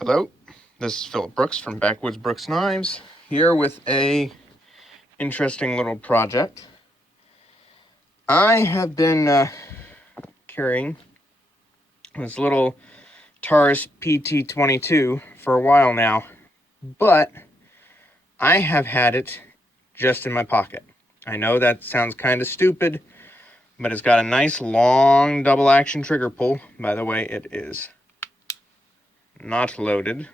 Hello, this is Philip Brooks from Backwoodsbrooks Knives, here with a interesting little project. I have been carrying this little Taurus PT22 for a while now, but I have had it just in my pocket. I know that sounds kind of stupid, but it's got a nice long double action trigger pull. By the way, it is not loaded.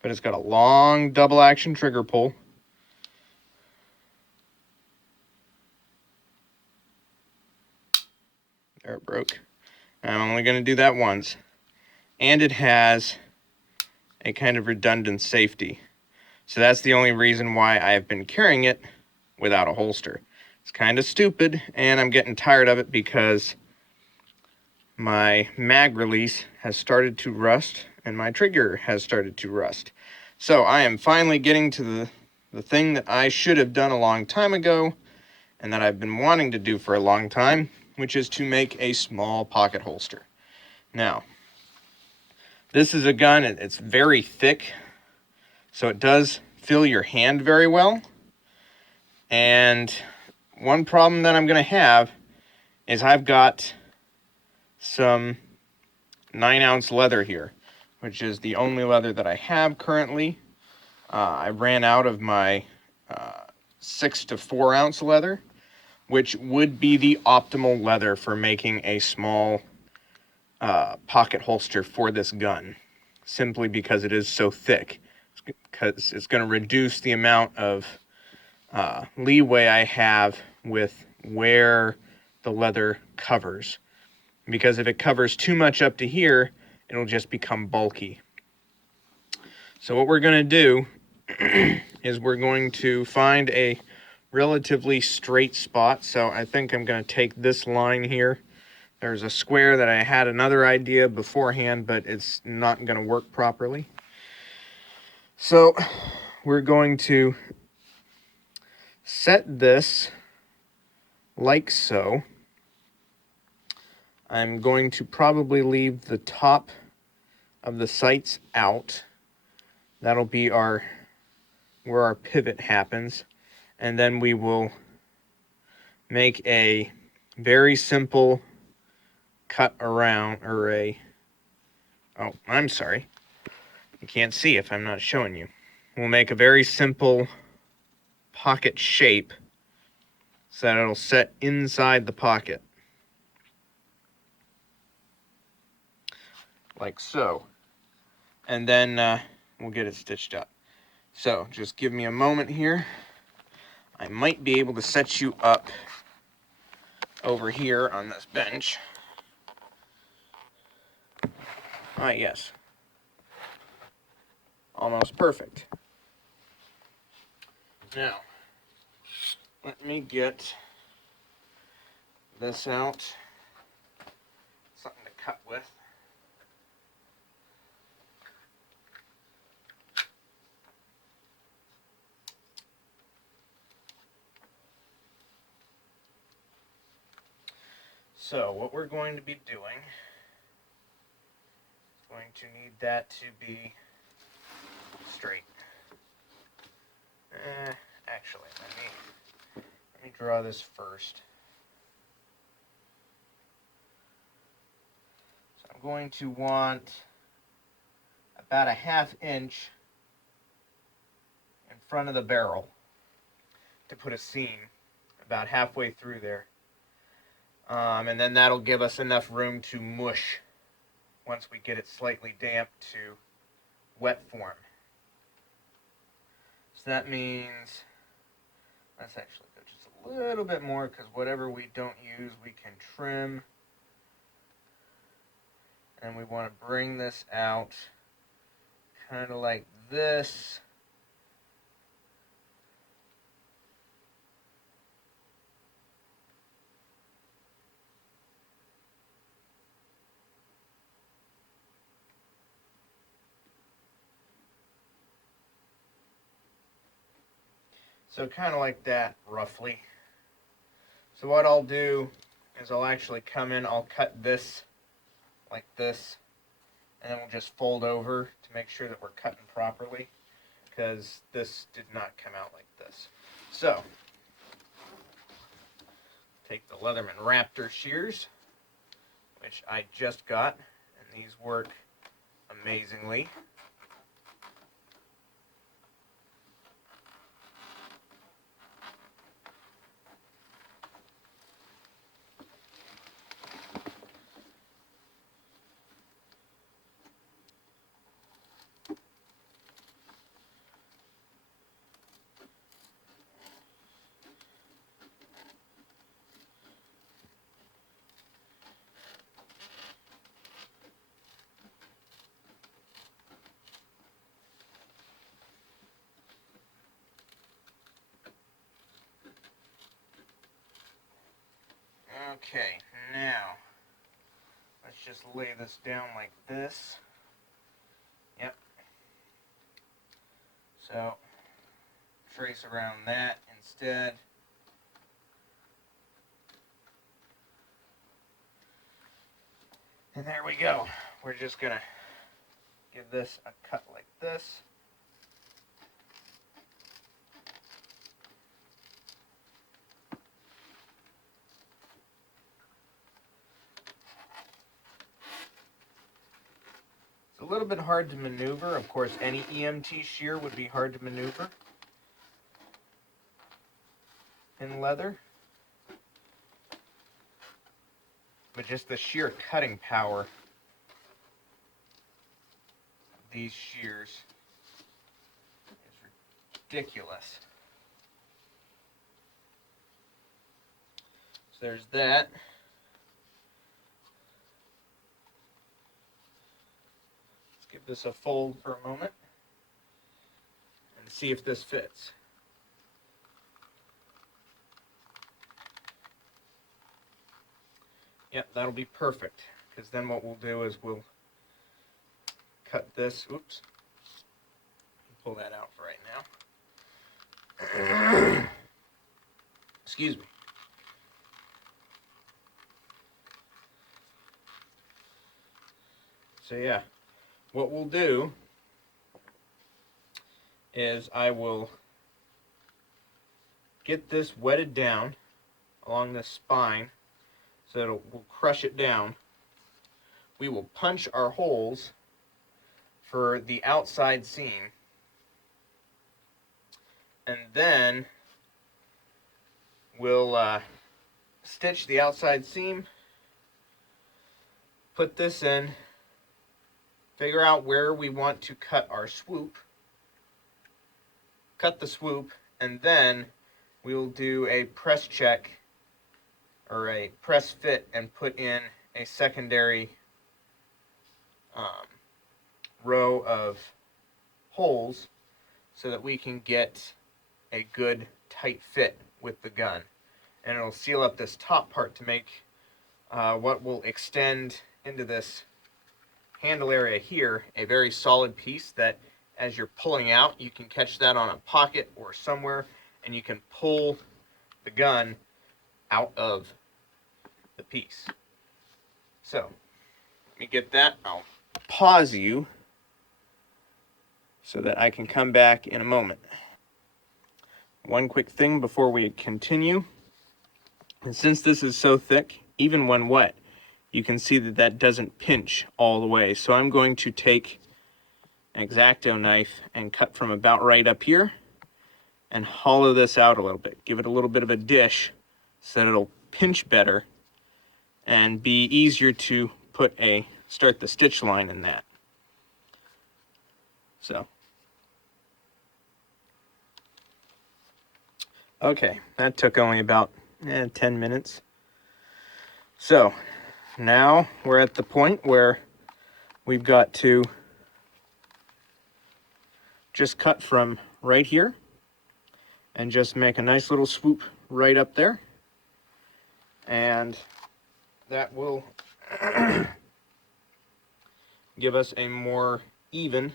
But it's got a long double action trigger pull. There, it broke. I'm only going to do that once. And it has a kind of redundant safety. So that's the only reason why I've been carrying it without a holster. It's kind of stupid, and I'm getting tired of it because my mag release has started to rust, and my trigger has started to rust. So I am finally getting to the thing that I should have done a long time ago, and that I've been wanting to do for a long time, which is to make a small pocket holster. Now, this is a gun, it's very thick, so it does fill your hand very well. And one problem that I'm going to have is I've got some 9-ounce leather here, which is the only leather that I have currently. I ran out of my 6 to 4 ounce leather, which would be the optimal leather for making a small pocket holster for this gun, simply because it is so thick. Because it's going to reduce the amount of leeway I have with where the leather covers. Because if it covers too much up to here, it'll just become bulky. So what we're going to do is we're going to find a relatively straight spot. So I think I'm going to take this line here. There's a square that I had another idea beforehand, but it's not going to work properly. So we're going to set this like so. I'm going to probably leave the top of the sights out. That'll be where our pivot happens. And then we will make a very simple cut around, oh, I'm sorry. You can't see if I'm not showing you. We'll make a very simple pocket shape so that it'll set inside the pocket. Like so. And then we'll get it stitched up. So just give me a moment here. I might be able to set you up over here on this bench. Ah, yes. Almost perfect. Now, let me get this out. Something to cut with. So what we're going to be doing is going to need that to be straight. Actually, let me draw this first. So I'm going to want about a 1/2 inch in front of the barrel to put a seam about halfway through there. And then that'll give us enough room to mush once we get it slightly damp to wet form. So that means, let's actually go just a little bit more, because whatever we don't use we can trim. And we want to bring this out kind of like this. So kind of like that, roughly. So what I'll do is I'll actually come in, I'll cut this like this, and then we'll just fold over to make sure that we're cutting properly, because this did not come out like this. So, take the Leatherman Raptor shears, which I just got, and these work amazingly. Okay, now let's just lay this down like this. Yep. So, trace around that instead. And there we go. We're just gonna give this a cut like this. It's a little bit hard to maneuver. Of course, any EMT shear would be hard to maneuver in leather. But just the sheer cutting power of these shears is ridiculous. So there's that. Let's give this a fold for a moment and see if this fits. Yep, that'll be perfect, because then what we'll do is we'll cut this. Oops. Pull that out for right now. Excuse me. So yeah, what we'll do is I will get this wetted down along the spine so that we'll crush it down. We will punch our holes for the outside seam, and then we'll stitch the outside seam, put this in, figure out where we want to cut our swoop, cut the swoop, and then we will do a press check or a press fit and put in a secondary row of holes so that we can get a good tight fit with the gun. And it'll seal up this top part to make what will extend into this handle area here a very solid piece that as you're pulling out, you can catch that on a pocket or somewhere, and you can pull the gun out of the piece. So, let me get that. I'll pause you so that I can come back in a moment. One quick thing before we continue. And since this is so thick, even when wet, you can see that that doesn't pinch all the way. So I'm going to take an X-Acto knife and cut from about right up here and hollow this out a little bit. Give it a little bit of a dish so that it'll pinch better and be easier to start the stitch line in that. So, okay, that took only about 10 minutes. So, now we're at the point where we've got to just cut from right here and just make a nice little swoop right up there. And that will give us a more even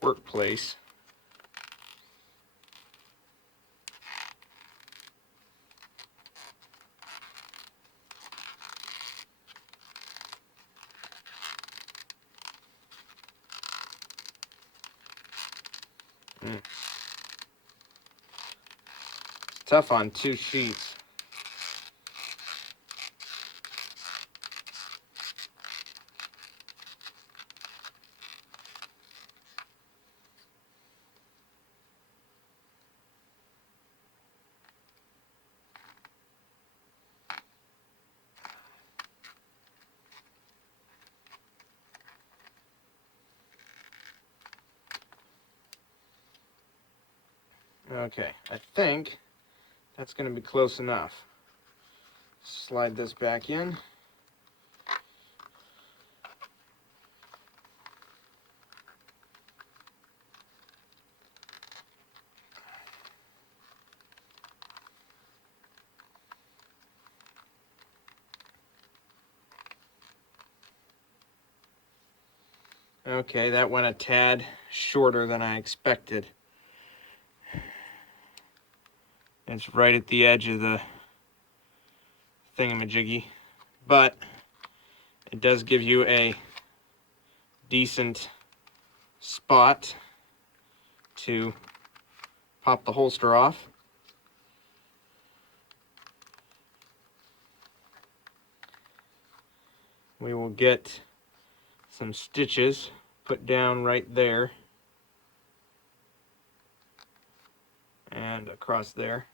workplace It's tough on 2 sheets. Okay, I think that's going to be close enough. Slide this back in. Okay, that went a tad shorter than I expected. It's right at the edge of the thingamajiggy, but it does give you a decent spot to pop the holster off. We will get some stitches put down right there and across there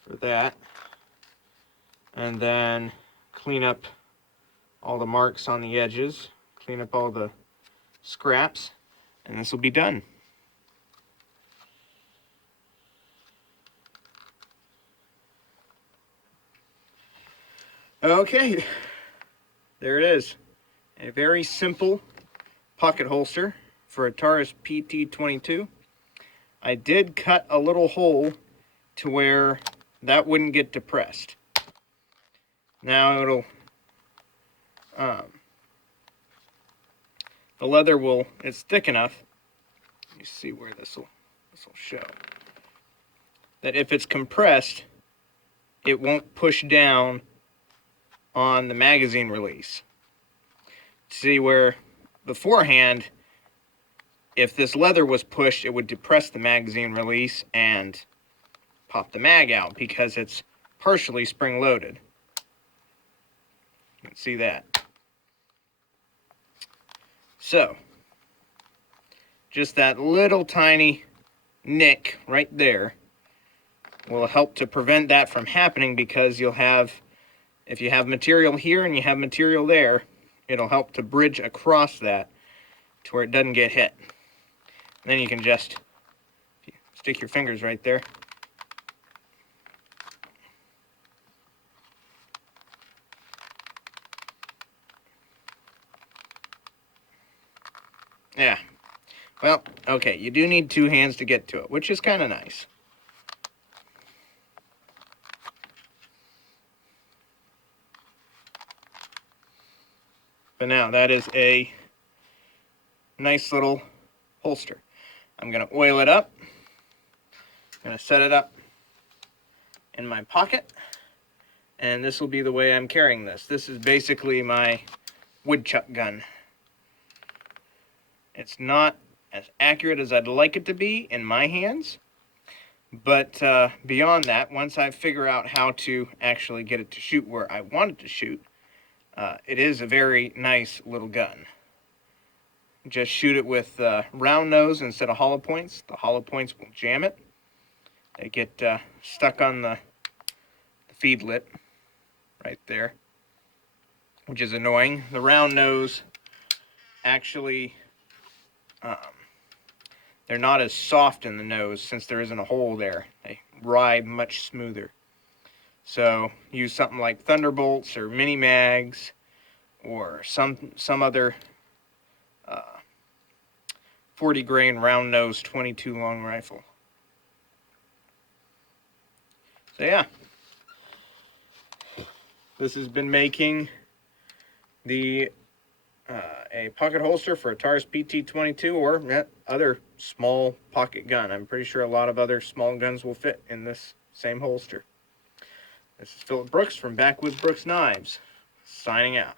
for that, and then clean up all the marks on the edges, clean up all the scraps, and this will be done. Okay, there it is. A very simple pocket holster for a Taurus PT22. I did cut a little hole to where that wouldn't get depressed. Now it'll, the leather will, it's thick enough. Let me see where this will show. That if it's compressed, it won't push down on the magazine release. See where beforehand, if this leather was pushed, it would depress the magazine release and pop the mag out because it's partially spring-loaded. You can see that. So, just that little tiny nick right there will help to prevent that from happening, because you'll have, if you have material here and you have material there, it'll help to bridge across that to where it doesn't get hit. And then you can just stick your fingers right there. Yeah. Well, okay, you do need 2 hands to get to it, which is kind of nice. But now that is a nice little holster. I'm going to oil it up. I'm going to set it up in my pocket. And this will be the way I'm carrying this. This is basically my woodchuck gun. It's not as accurate as I'd like it to be in my hands. But beyond that, once I figure out how to actually get it to shoot where I want it to shoot, it is a very nice little gun. Just shoot it with round nose instead of hollow points. The hollow points will jam it. They get stuck on the feed lip right there, which is annoying. The round nose actually, they're not as soft in the nose since there isn't a hole there. They ride much smoother. So use something like Thunderbolts or Mini Mags or some other 40 grain round nose 22 long rifle. So yeah, this has been making the a pocket holster for a Taurus PT22 or other small pocket gun. I'm pretty sure a lot of other small guns will fit in this same holster. This is Philip Brooks from Backwoodsbrooks Knives, signing out.